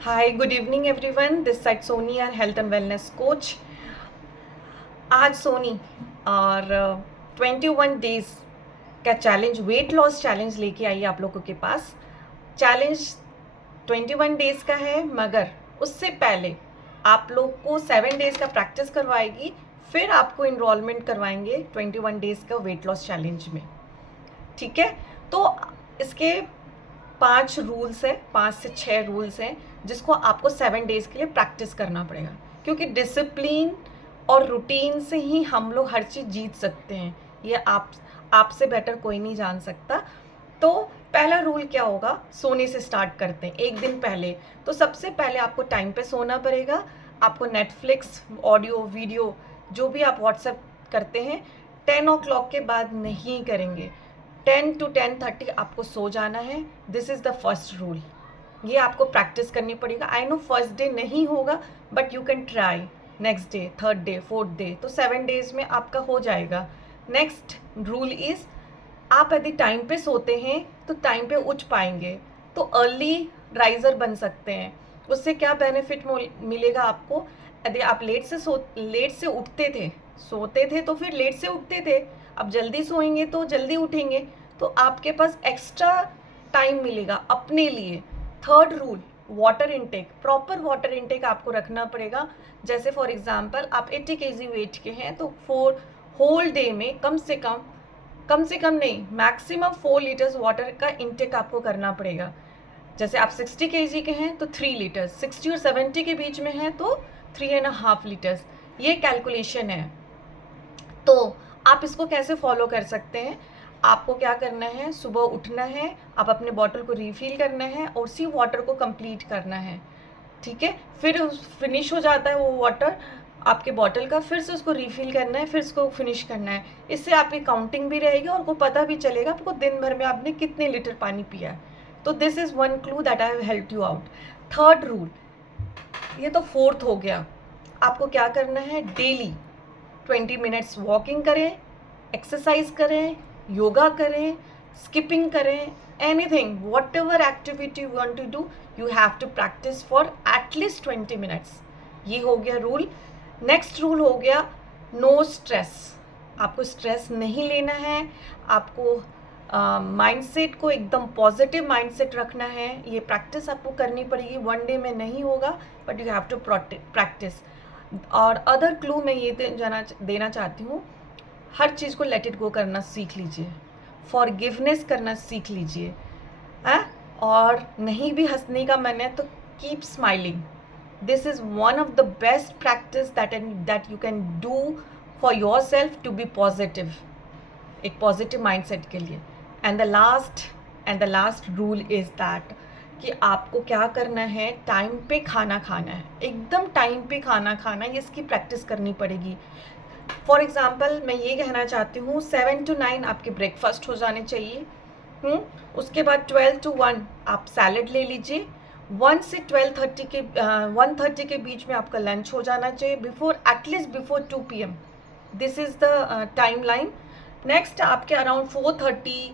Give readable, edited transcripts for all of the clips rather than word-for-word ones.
Hi, good evening everyone. This side Soni और health and wellness coach. आज सोनी और 21 days का चैलेंज, वेट लॉस चैलेंज लेके आई आप लोगों के पास। चैलेंज 21 डेज का है, मगर उससे पहले आप लोग को 7 डेज का प्रैक्टिस करवाएगी, फिर आपको इनरोलमेंट करवाएंगे 21 डेज का वेट लॉस चैलेंज में। ठीक है, तो इसके 5 रूल्स है, 5 से 6 रूल्स हैं जिसको आपको 7 डेज के लिए प्रैक्टिस करना पड़ेगा, क्योंकि डिसिप्लिन और रूटीन से ही हम लोग हर चीज़ जीत सकते हैं। ये आपसे बेटर कोई नहीं जान सकता। तो पहला रूल क्या होगा, सोने से स्टार्ट करते हैं। एक दिन पहले तो सबसे पहले आपको टाइम पे सोना पड़ेगा। आपको नेटफ्लिक्स, ऑडियो, वीडियो जो भी आप व्हाट्सएप करते हैं 10 ओ क्लॉक के बाद नहीं करेंगे। 10 to 10:30 आपको सो जाना है। This is the first rule. ये आपको प्रैक्टिस करनी पड़ेगा। आई नो फर्स्ट डे नहीं होगा, but you can try. Next day, third day, fourth day, तो 7 डेज में आपका हो जाएगा। नेक्स्ट रूल इज़, आप यदि टाइम पे सोते हैं तो टाइम पे उठ पाएंगे, तो अर्ली राइजर बन सकते हैं। उससे क्या बेनिफिट मिलेगा आपको? यदि आप लेट से उठते थे, सोते थे तो फिर लेट से उठते थे, अब जल्दी सोएंगे तो जल्दी उठेंगे, तो आपके पास एक्स्ट्रा टाइम मिलेगा अपने लिए। Third rule, water intake. Proper water intake आपको रखना पड़ेगा। जैसे फॉर एग्जांपल आप 80 केजी वेट के हैं, तो 4 होल डे में कम से कम नहीं, मैक्सिमम 4 लीटर्स वाटर का इनटेक आपको करना पड़ेगा। जैसे आप 60 केजी के हैं तो 3 लीटर्स, 60 और 70 के बीच में हैं तो 3.5 लीटर्स। ये कैलकुलेशन है। तो आप इसको कैसे फॉलो कर सकते हैं? आपको क्या करना है, सुबह उठना है, आप अपने बॉटल को रिफ़िल करना है और उसी वाटर को कंप्लीट करना है। ठीक है, फिर फिनिश हो जाता है वो वाटर आपके बॉटल का, फिर से उसको रिफ़िल करना है, फिर उसको फिनिश करना है। इससे आपकी काउंटिंग भी रहेगी और आपको पता भी चलेगा आपको दिन भर में आपने कितने लीटर पानी पिया है। तो this is one clue that I have helped you out. Third rule, ये तो फोर्थ हो गया। आपको क्या करना है, डेली 20 मिनट्स वॉकिंग करें, एक्सरसाइज करें, योगा करें, स्किपिंग करें, anything, whatever activity you want to do, you have to practise for at least 20 minutes. ये हो गया रूल। नेक्स्ट रूल हो गया, नो स्ट्रेस। आपको स्ट्रेस नहीं लेना है। आपको माइंडसेट को एकदम पॉजिटिव माइंडसेट रखना है। ये प्रैक्टिस आपको करनी पड़ेगी, वन डे में नहीं होगा, but you have to practise. और अदर क्लू मैं ये देना चाहती हूँ, हर चीज़ को लेट इट गो करना सीख लीजिए, फॉरगिवनेस करना सीख लीजिए। और नहीं भी हंसने का मन है तो keep smiling. This is one of the best practice that you can do for yourself to be positive, एक पॉजिटिव माइंडसेट के लिए। And the last rule is that कि आपको क्या करना है, टाइम पे खाना खाना है, एकदम टाइम पे खाना खाना है। इसकी प्रैक्टिस करनी पड़ेगी। फॉर एग्जांपल मैं ये कहना चाहती हूँ, 7 to 9 आपके ब्रेकफास्ट हो जाने चाहिए। उसके बाद 12 to 1 आप सैलड ले लीजिए। 1 से 1:30 के बीच में आपका लंच हो जाना चाहिए, at least before 2 PM। This is the time line. Next आपके अराउंड 4:30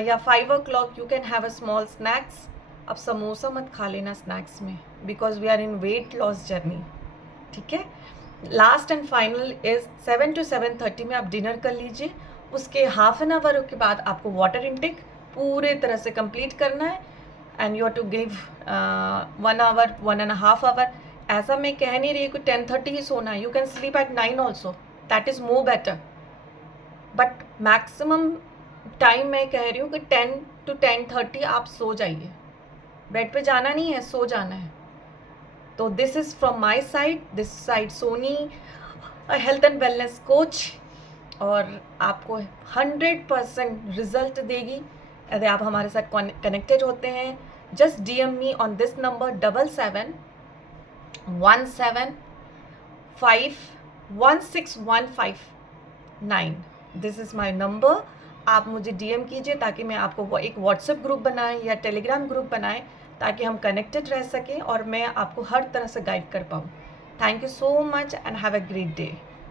या 5 o'clock you can have a small snacks. अब समोसा मत खा लेना स्नैक्स में, because we are in weight loss journey. ठीक है, last and final is 7 to 7:30 में आप डिनर कर लीजिए। उसके हाफ एन आवर के बाद आपको वाटर इनटेक पूरे तरह से कंप्लीट करना है, and you are to give 1 hour, 1.5 hour। ऐसा मैं कह नहीं रही कि 10:30 ही सोना है, you can sleep at 9 also, that is more better. But maximum time मैं कह रही हूँ कि 10 to 10:30 आप सो जाइए। बेड पे जाना नहीं है, सो जाना है। तो this is from my side, this side Soni, health and wellness coach, और आपको 100% रिजल्ट देगी यदि आप हमारे साथ कनेक्टेड होते हैं। Just DM me on this number 7717516159। This is my number. आप मुझे DM कीजिए ताकि मैं आपको एक व्हाट्सएप ग्रुप बनाएं या टेलीग्राम ग्रुप बनाएं, ताकि हम कनेक्टेड रह सकें और मैं आपको हर तरह से गाइड कर पाऊँ। Thank you so much and have a great day.